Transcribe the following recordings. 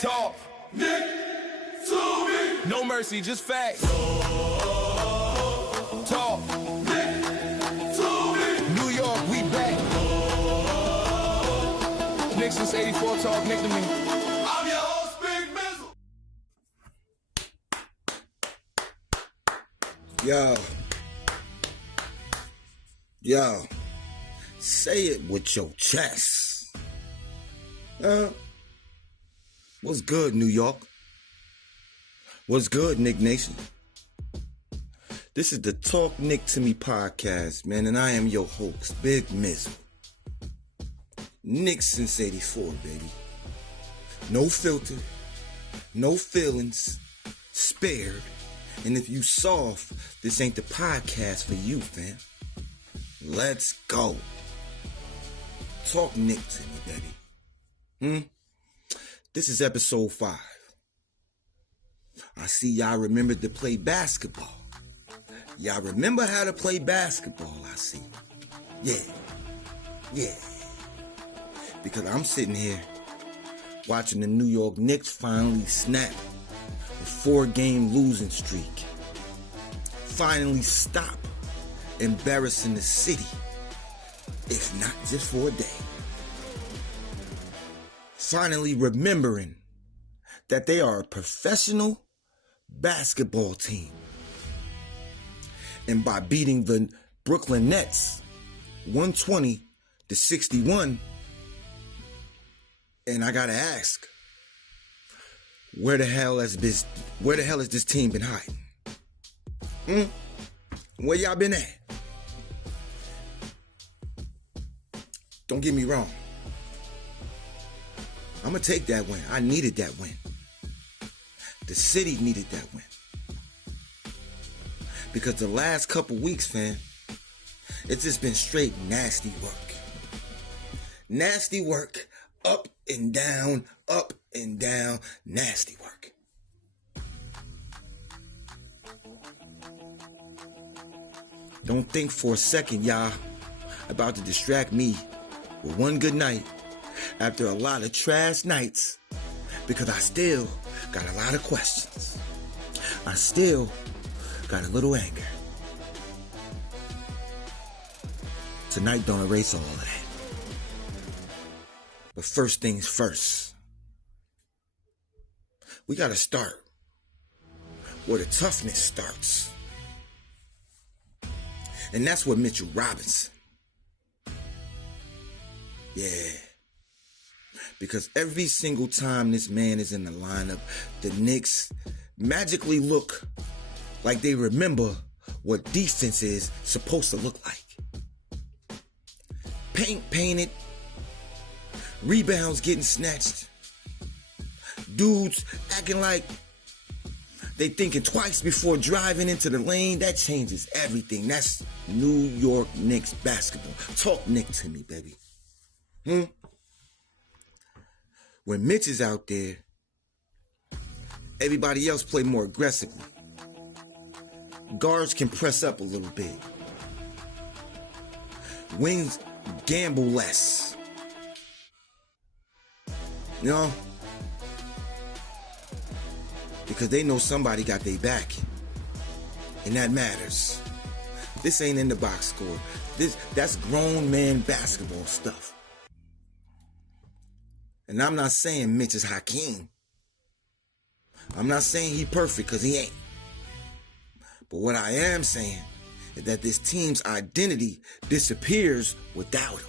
Talk Knick To Me. No mercy, just facts. Talk Knick To Me. New York, we back. Knicks since 84, Talk Knick To Me. I'm your host, Big Mizal. Yo, say it with your chest. What's good, New York? What's good, Knick Nation? This is the Talk Knick To Me podcast, man, and I am your host, Big Mizal. Knicks since 84, baby. No filter, no feelings, spared. And if you soft, this ain't the podcast for you, fam. Let's go. Talk Knick To Me, baby. This is episode 5. I see y'all remembered to play basketball. Y'all remember how to play basketball, I see. Yeah. Because I'm sitting here watching the New York Knicks finally snap a 4-game losing streak. Finally stop embarrassing the city, if not just for a day. Finally remembering that they are a professional basketball team. And by beating the Brooklyn Nets 120-61, and I gotta ask, where the hell has this team been hiding? Where y'all been at? Don't get me wrong. I'm going to take that win. I needed that win. The city needed that win. Because the last couple weeks, fam, it's just been straight nasty work. Nasty work. Up and down, nasty work. Don't think for a second, y'all, about to distract me with one good night after a lot of trash nights, because I still got a lot of questions. I still got a little anger. Tonight don't erase all of that. But first things first, we gotta start where the toughness starts. And that's with Mitchell Robinson. Yeah. Because every single time this man is in the lineup, the Knicks magically look like they remember what defense is supposed to look like. Paint painted, rebounds getting snatched, dudes acting like they thinking twice before driving into the lane. That changes everything. That's New York Knicks basketball. Talk Knick To Me, baby. When Mitch is out there, everybody else play more aggressively. Guards can press up a little bit. Wings gamble less. You know? Because they know somebody got their back. And that matters. This ain't in the box score. That's grown man basketball stuff. And I'm not saying Mitch is Hakeem. I'm not saying he perfect, because he ain't. But what I am saying is that this team's identity disappears without him.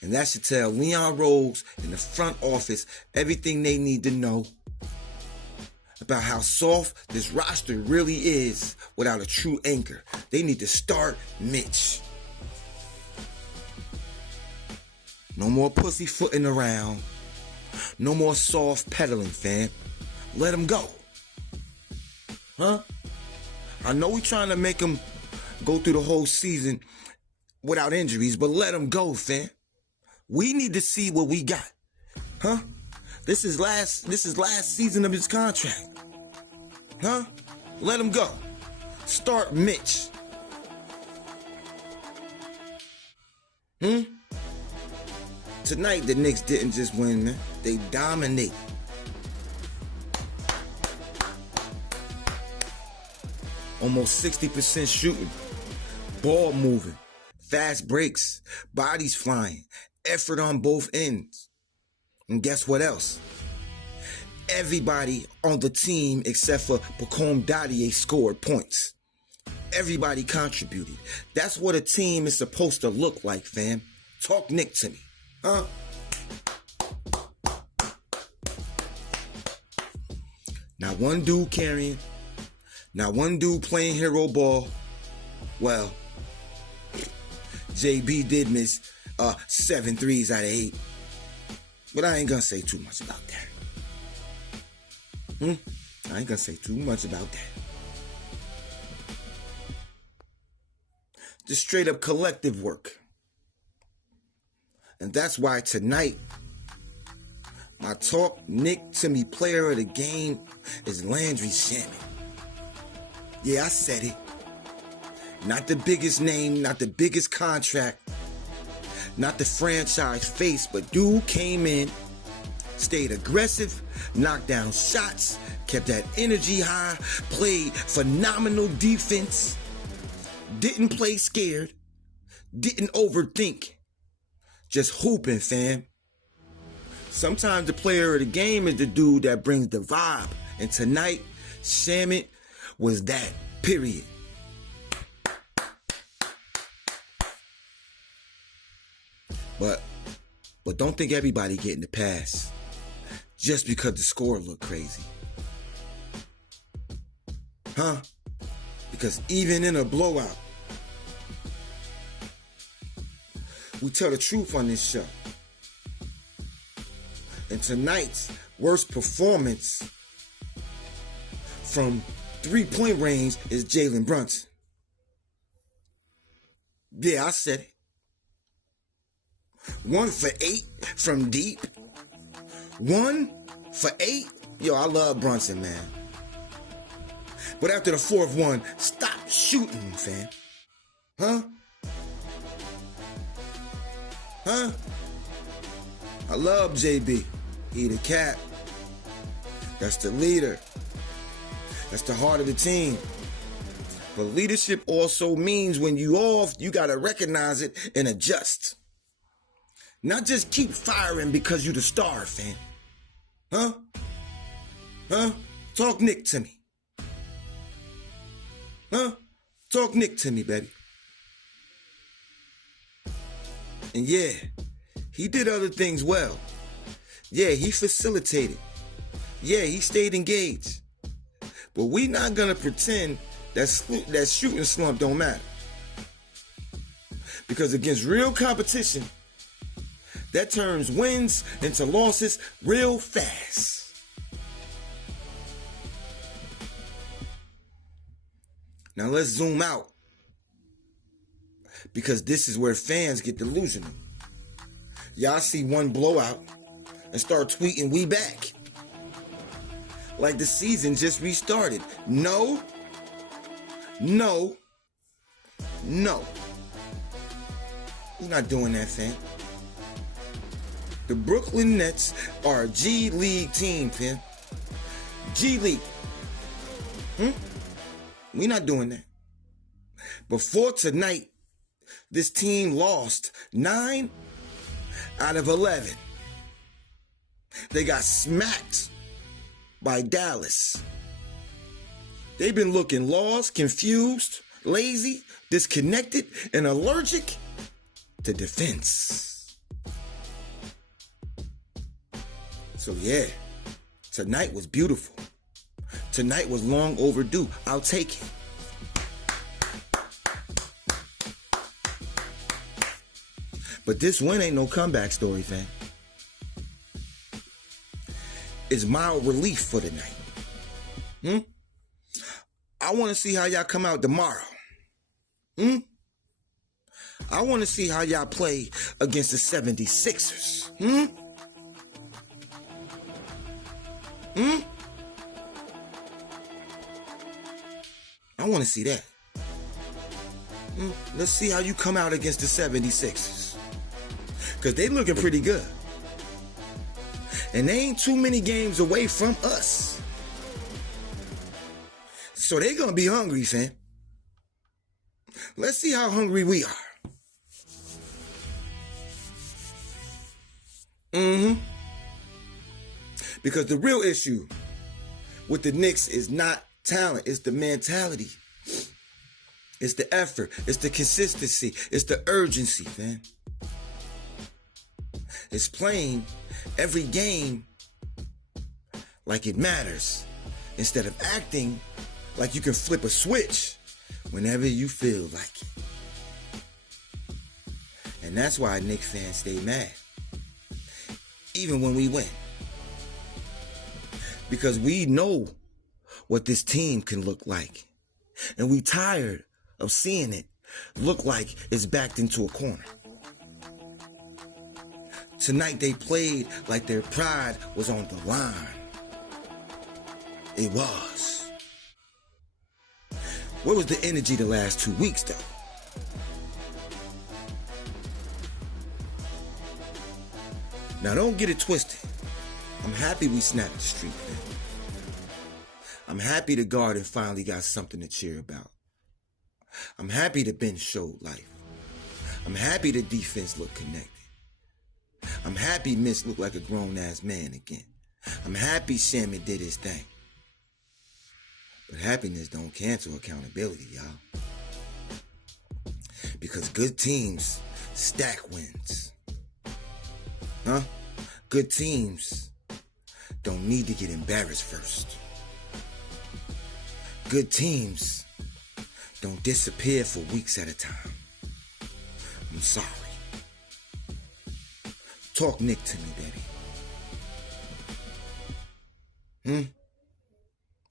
And that should tell Leon Rose in the front office everything they need to know about how soft this roster really is without a true anchor. They need to start Mitch. No more pussyfooting around. No more soft pedaling, fam. Let him go. Huh? I know we trying to make him go through the whole season without injuries, but let him go, fam. We need to see what we got. Huh? This is last season of his contract. Huh? Let him go. Start Mitch. tonight, the Knicks didn't just win, man. They dominated. Almost 60% shooting, ball moving, fast breaks, bodies flying, effort on both ends. And guess what else? Everybody on the team except for Pacome Dadier scored points. Everybody contributed. That's what a team is supposed to look like, fam. Talk Knick to me. Huh? Not one dude carrying. Not one dude playing hero ball. Well, JB did miss 7 threes out of 8. But I ain't gonna say too much about that. I ain't gonna say too much about that. Just straight up collective work. And that's why tonight, my Talk Knick to Me player of the game is Landry Shamet. Yeah, I said it. Not the biggest name, not the biggest contract, not the franchise face, but dude came in, stayed aggressive, knocked down shots, kept that energy high, played phenomenal defense, didn't play scared, didn't overthink, just hooping, fam. Sometimes the player of the game is the dude that brings the vibe, and tonight, Shamet was that, period. But don't think everybody getting the pass just because the score looked crazy. Huh? Because even in a blowout, we tell the truth on this show. And tonight's worst performance from 3-point range is Jalen Brunson. Yeah, I said it. 1 for 8 from deep. 1 for 8. Yo, I love Brunson, man. But after the 4th one, stop shooting, fam. Huh? Huh? I love JB. He the cap. That's the leader. That's the heart of the team. But leadership also means when you off, you gotta recognize it and adjust. Not just keep firing because you the star, fam. Huh? Huh? Talk Knick to me. Huh? Talk Knick to me, baby. And yeah, he did other things well. Yeah, he facilitated. Yeah, he stayed engaged. But we not gonna pretend that shooting slump don't matter. Because against real competition, that turns wins into losses real fast. Now let's zoom out. Because this is where fans get delusional. Y'all see one blowout and start tweeting, "We back." Like the season just restarted. No. No. No. We're not doing that, fam. The Brooklyn Nets are a G League team, fam. G League. We're not doing that. Before tonight, this team lost 9 out of 11. They got smacked by Dallas. They've been looking lost, confused, lazy, disconnected, and allergic to defense. So yeah, tonight was beautiful. Tonight was long overdue. I'll take it. But this win ain't no comeback story, fam. It's mild relief for the night. I want to see how y'all come out tomorrow. I want to see how y'all play against the 76ers. I want to see that. Let's see how you come out against the 76ers. Because they looking pretty good. And they ain't too many games away from us. So they going to be hungry, fam. Let's see how hungry we are. Because the real issue with the Knicks is not talent, it's the mentality. It's the effort, it's the consistency, it's the urgency, man. It's playing every game like it matters instead of acting like you can flip a switch whenever you feel like it. And that's why Knicks fans stay mad, even when we win. Because we know what this team can look like. And we tired of seeing it look like it's backed into a corner. Tonight they played like their pride was on the line. It was. Where was the energy the last 2 weeks, though? Now, don't get it twisted. I'm happy we snapped the streak, man. I'm happy the Garden finally got something to cheer about. I'm happy the bench showed life. I'm happy the defense looked connected. I'm happy Mitch looked like a grown-ass man again. I'm happy Shamet did his thing. But happiness don't cancel accountability, y'all. Because good teams stack wins. Huh? Good teams don't need to get embarrassed first. Good teams don't disappear for weeks at a time. I'm sorry. Talk Knick to me, baby.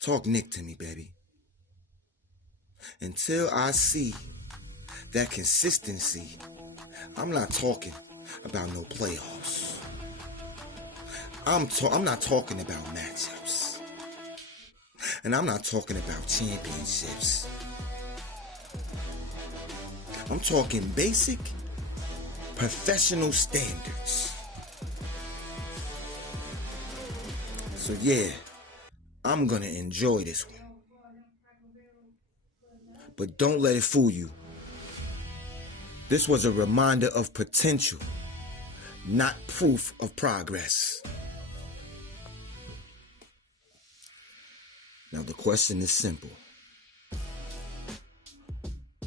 Talk Knick to me, baby. Until I see that consistency, I'm not talking about no playoffs. I'm not talking about matchups. And I'm not talking about championships. I'm talking basic professional standards. So yeah, I'm gonna enjoy this one. But don't let it fool you. This was a reminder of potential, not proof of progress. Now the question is simple.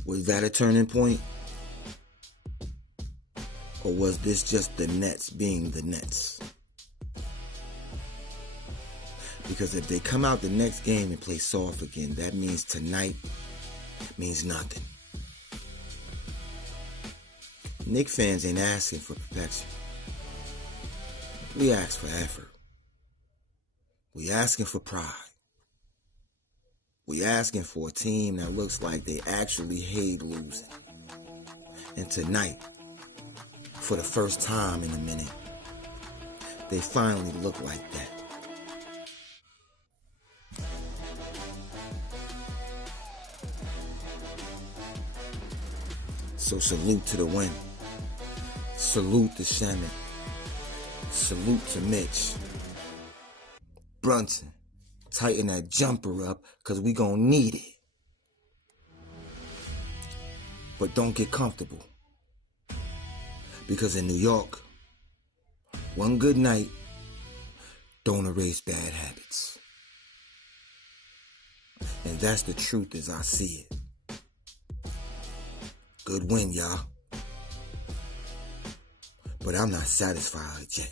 Was that a turning point? Or was this just the Nets being the Nets? Because if they come out the next game and play soft again, that means tonight means nothing. Knicks fans ain't asking for perfection. We ask for effort. We asking for pride. We asking for a team that looks like they actually hate losing. And tonight, for the first time in a minute, they finally look like that. So salute to the win. Salute to Shamet. Salute to Mitch. Brunson, tighten that jumper up because we gonna need it. But don't get comfortable. Because in New York, one good night don't erase bad habits. And that's the truth as I see it. Good win, y'all. But I'm not satisfied yet.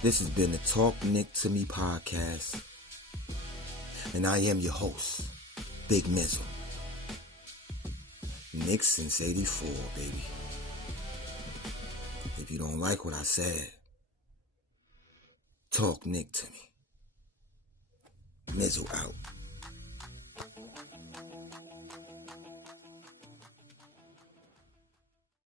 This has been the Talk Knick To Me podcast. And I am your host, Big Mizal. Knicks since 84, baby. If you don't like what I said, talk Knick to me. Mizal out.